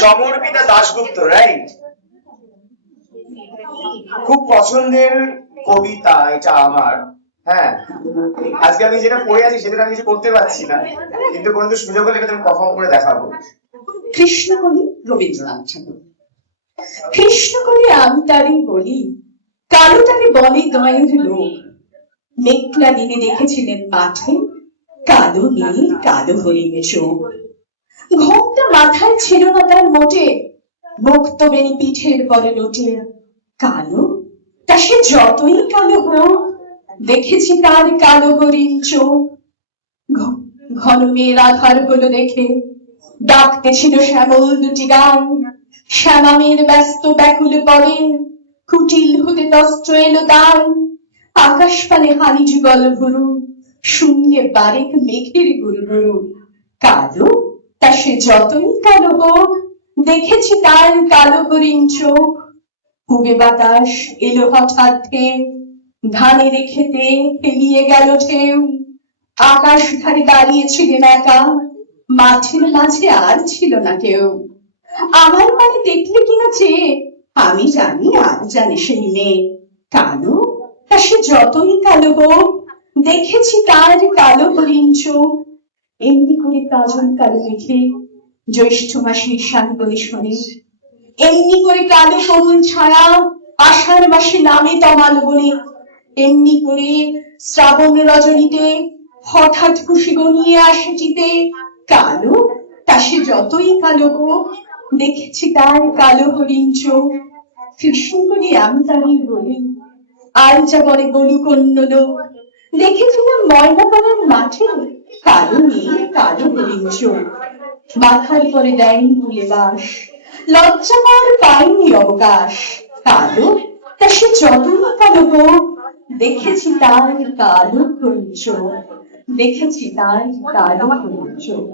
সমর্পিতা Dasgupta, right? খুব পছন্দের কবিতা এটা আমার। হ্যাঁ, আজকে আমি যেটা পড়ে আছি সেটা আমি কিছু করতে পারছি না, কিন্তু কোনোদিন সুযোগ হলে আমি পারফর্ম করে দেখাবো। কৃষ্ণ কলি রবীন্দ্রনাথ ঠাকুর। কৃষ্ণ কলি আমি তারই বলি, কালো তাকে বলে গায়ের লোক। মেঘলা দিনে দেখেছিলেন মাঠে কালো নীল কালো হরিণে চোখ। ঘোমটা মাথায় ছিল না তার মোটে, মুক্ত বেনি পিঠের পরে লোটে। কালো তা সে যতই কালো হোক, দেখেছি তার কালো হরিণ চোখ। ঘন মেয়ের আধার হলো দেখে ডাকতেছিল শ্যামল দুটি গান। শ্যামামের ব্যস্ত ব্যাকুল পরে কুটিল হতে তস্ত্র এলো তার। আকাশ পানে হানি যুগল ভুরু, শূন্যে বারেক মেঘের গুরুগুরু। কালো তা সে যতই কালো হোক, দেখেছি তার কালো হরিণ চোখ। পূবে বাতাস এলো হঠাৎ ঢেউ, ধানের খেতে ফেলিয়ে গেল ঢেউ। আকাশ ধারে দাঁড়িয়েছিলেন একা, মাঠের মাঝে আর ছিল না কেউ। আমার মানে দেখলে কিনা চেয়ে, আমি জানি আর জানে সেই মেয়ে। কালো তা সে যতই কালো হোক, দেখেছি তার কালো হরিণ চোখ। এমনি করে কাজল কালো মেঘে জ্যৈষ্ঠ মাসের সান্ত্বনী শোনে, এমনি করে কালো সবুজ ছায়া আষাঢ় মাসে নামে তমাল বনে। এমনি করে শ্রাবণ রজনীতে হঠাৎ খুশি গনিয়ে আসে চিতে। কালো তা সে যতই কালো হোক, দেখেছি তার কালো হরিণ চোখ। কৃষ্ণ বলি আমি তারই বলি, আর যা বলে বলুক অন্য লোক। দেখেছিলাম ময়নাপাড়ার মাঠে কালো মেয়ে কালো হরিণ চোখ। মাথার পরে দেয়নি তুলে বাস, লজ্জা পাওয়ার পায়নি অবকাশ। কালো তা সে যতই কালো হোক, দেখেছি তার কালো হরিণ চোখ। দেখেছি তার কালো হরিণ চোখ।